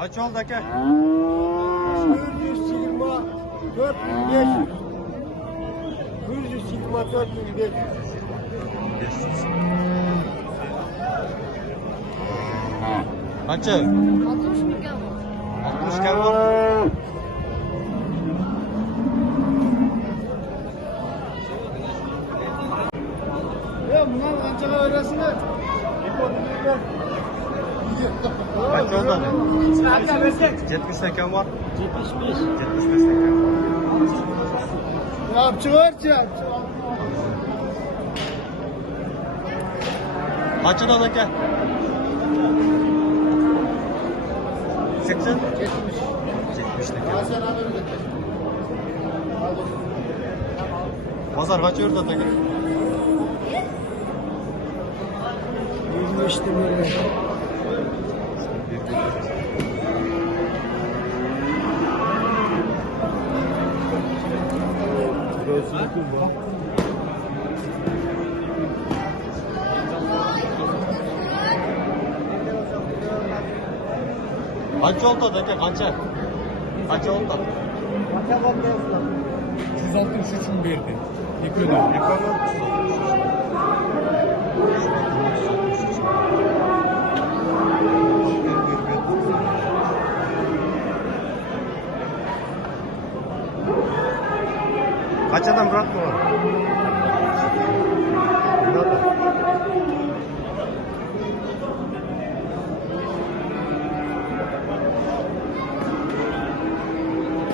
Kaç oldu aka? 124.500. 124.500. Kaçı? 60 milyon. 60 kar var. Ya bunlar kaçağa öylesine. Kaç oldu hani? 70 sekon var. 75 sekon var. Ya çıkar çıkar. Kaçıdan aka? 80? 70 sekon. Pazar kaç yurda aka? 25 lira. Kaç oldu aka? Kaça? Kaç oldu? 163'ün verdi. Ekonomi. Kaç adam bıraktı o?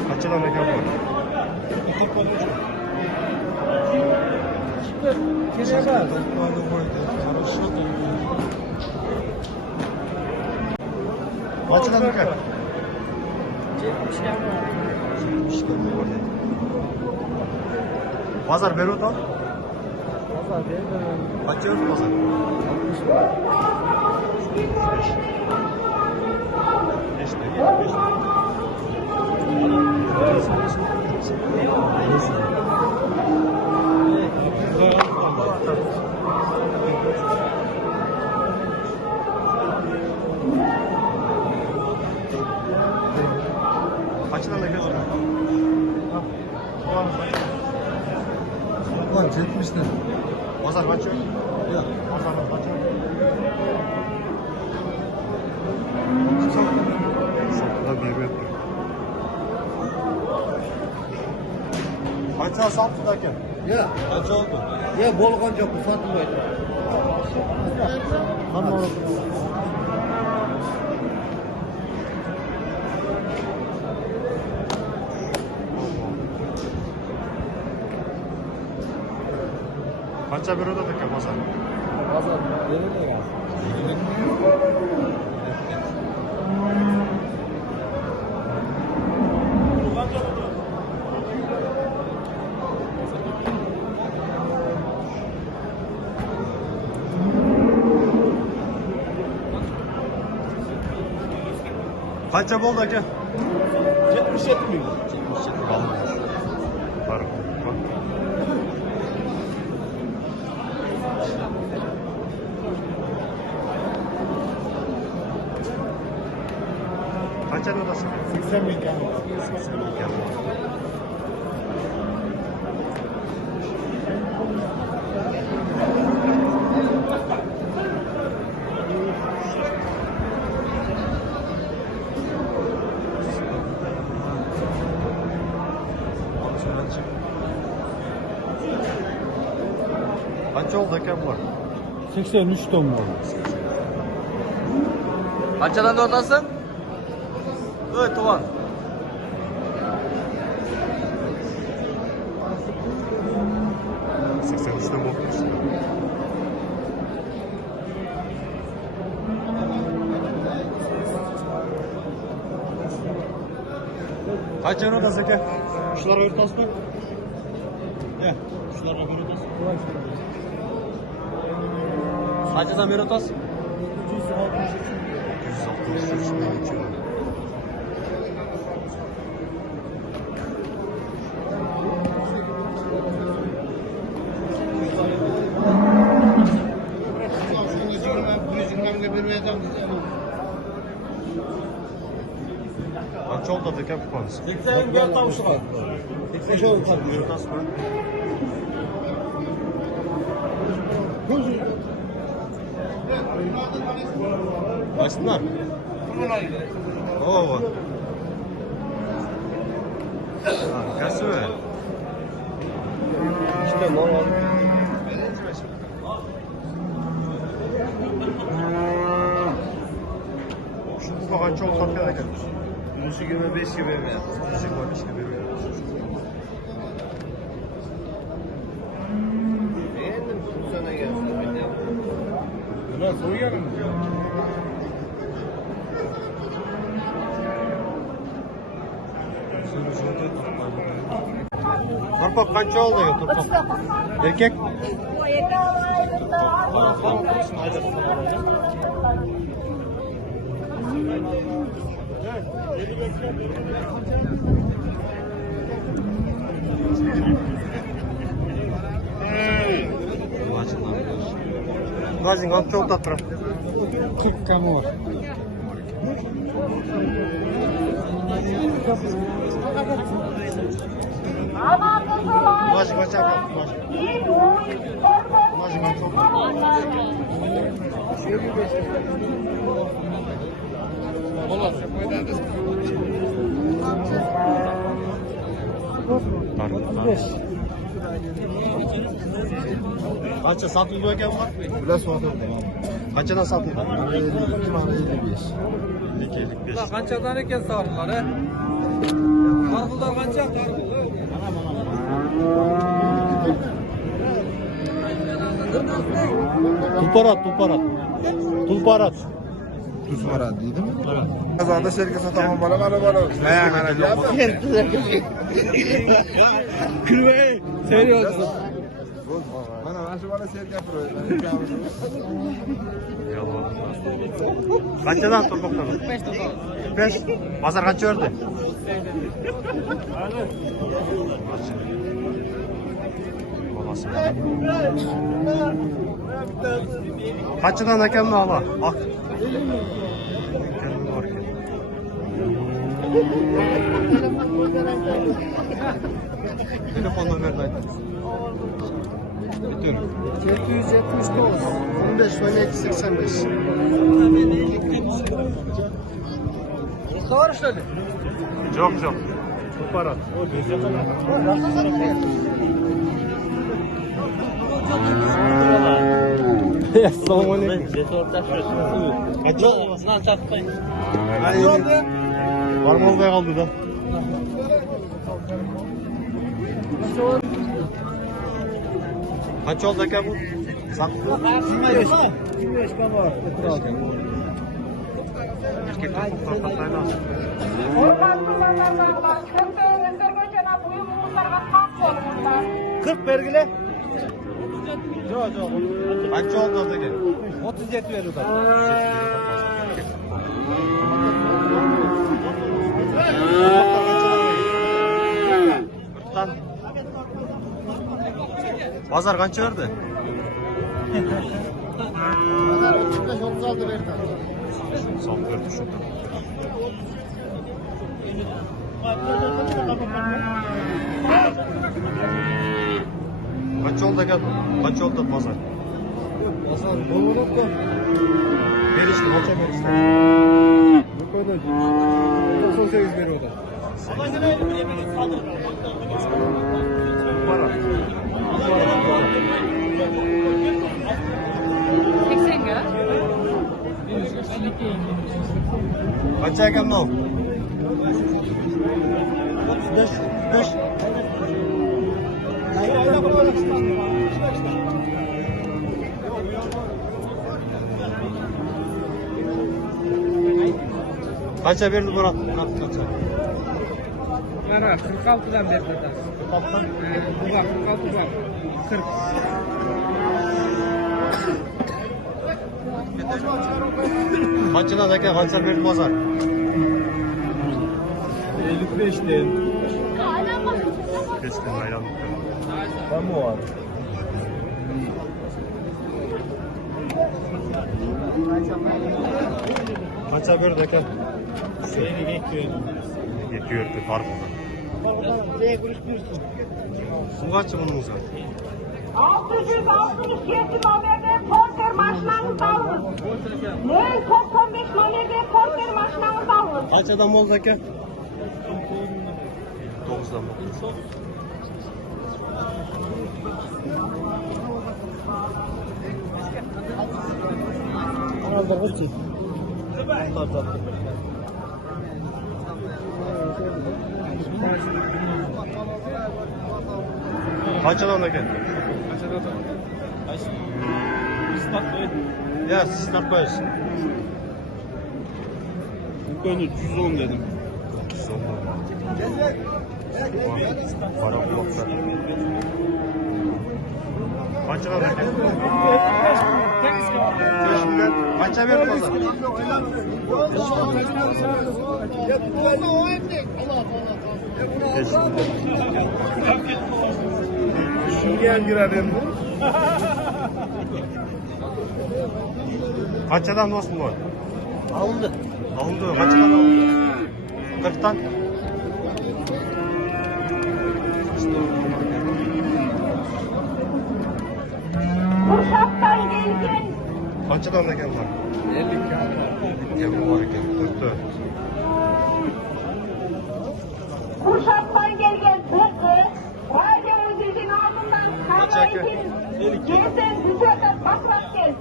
Kaç adam mekan var? Şuraya bak. Kaç adam mekan? 70 lira. Pazar ver o da. Valla ben Kaç yiyoruz pazar? 60 lira. 5 lira. 5 lira. Kaç lira mekan? Lan 70 lira. Pazar kaç yiyor? Yok. Pazar kaç yiyor? Sapla bir metre. Kaç lira sattı da ki? Ya. Kaç oldu? Ya bol konca bu satılmaydı. Tamam. Kaça bir oda da ki pazar? Pazar yeni de gelsin. Kaça oldu ki? 77 milyon. 77 kalmış. Var. Bak. Kaç ay odası? 80 milyon. 80 milyon. Kaç oldu ki bu? 83 ton var. Kaçadan da odasın? Evet Tuvan. ...83'ten bakmışsın. Kaç yan odası ki? Şulara ortası mı? He, şulara bir odası. Kaç adam bir odası? 263 bin kilo. Kaç oldu deken kupanız? 80 bir tavuşu var. 80 oldu. Buyurun nasıl mı? Açsınlar. Oo. Arkası mı? İşte normal. Şu bu bakan çok tatlıya da gelmiş. Yüzü gibi 5 gibi mi ya? Bizi koymuş gibi. Beğendim. Bu sana gelsin. Ulan soyuyorum. Turpok kaç oldu ya turpok? Erkek? Rajin kaç çok tatlı. 40 kamu var. Rajin kaç çok tatlı. Rajin kaç çok tatlı. Kaça satıldı öken var? Biraz sonra da. Kaçadan satıldı? 52 tane 55. 52 55. Kançadan eken sarılar he. Kargılar kançak kargılar. Tulparat, tulparat. Tulparat. Tuzmara değil mi? Evet. Kazanda şirket satamam bana bana. Kırmayı. Seriyorsun. Bana nasıl bana şirket yapıyor? Kaçadan tulpaktan? 5 dolar. 5. Pazar kaç ördü? Kaçıdan hakem mi hava? Bak. Kendin var ki. Telefonla ver ben. Bütün. 779. 15 12 85. Doğru söyle. Çok çok. Bu para. Assalamualaikum. Kaçı? Var mı olmaya kaldı da? Kaç oldu ki bu? Saklı. 25 baba. Erkek kapatmayla. Kırk vergile. Kaç oldu oradaki? 37 veriyor. Pazar kaç verdi? 35 36 verdi. Sal verdi şurada. Kaç oldu gel? Kaç oldu pazar? Hasan doğru da. Ver işte, kaça ver işte. Bu kadar. 98 veriyorlar. Para. 80 gö. Kaça gel no? 35. 35. Kaça verdi Murat? Murat kaça? Ara 46'dan verdi zaten. Bu bak 46 bak. 40. Kaçına da gel, kaça verdi pazar? 55'ten. Keskin hayranlık. Ben mi var? Kaça verdi gel? Yetiyor ki farkında. Su kaçı bunun uzun? 667 nomerde porter maşinanızı alın. 095 nomerde porter maşinanızı alın. Kaç adam oldu ki? 9 adam. Kaç adam da geldi? Ya start koyuyorsun. Bu koyunu 110 dedim. Para bloklar. Kaç adam da geldi? Şimdi kaça verdin o zaman? Gel girelim. Kaç adam dostum var? Alındı. Alındı. Kaç adam alındı? 40'tan. Kuşaktan gelgen. Kaç adam da gel var? 50 gel var ki 44. Kuşaktan gelgen tıpkı radyomuzun altından kavrayışın gelsen düzelten basrak gel.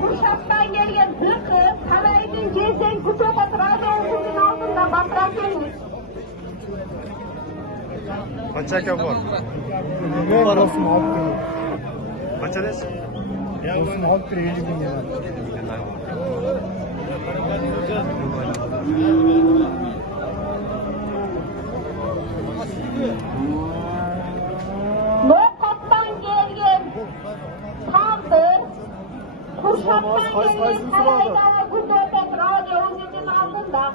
Kuşaktan gelgen tıpkı kavrayışın gelsen kutubat radyomuzun altından basrak gelmiş. Kaç hakem var? Parası mı halk kırıyor? Kaç adet? Ya olsun halk kırıyor 50 bin lira. Lokattan gelgen tandır. Kuşaktan gelgen sarayda kutubat radyomuzun altında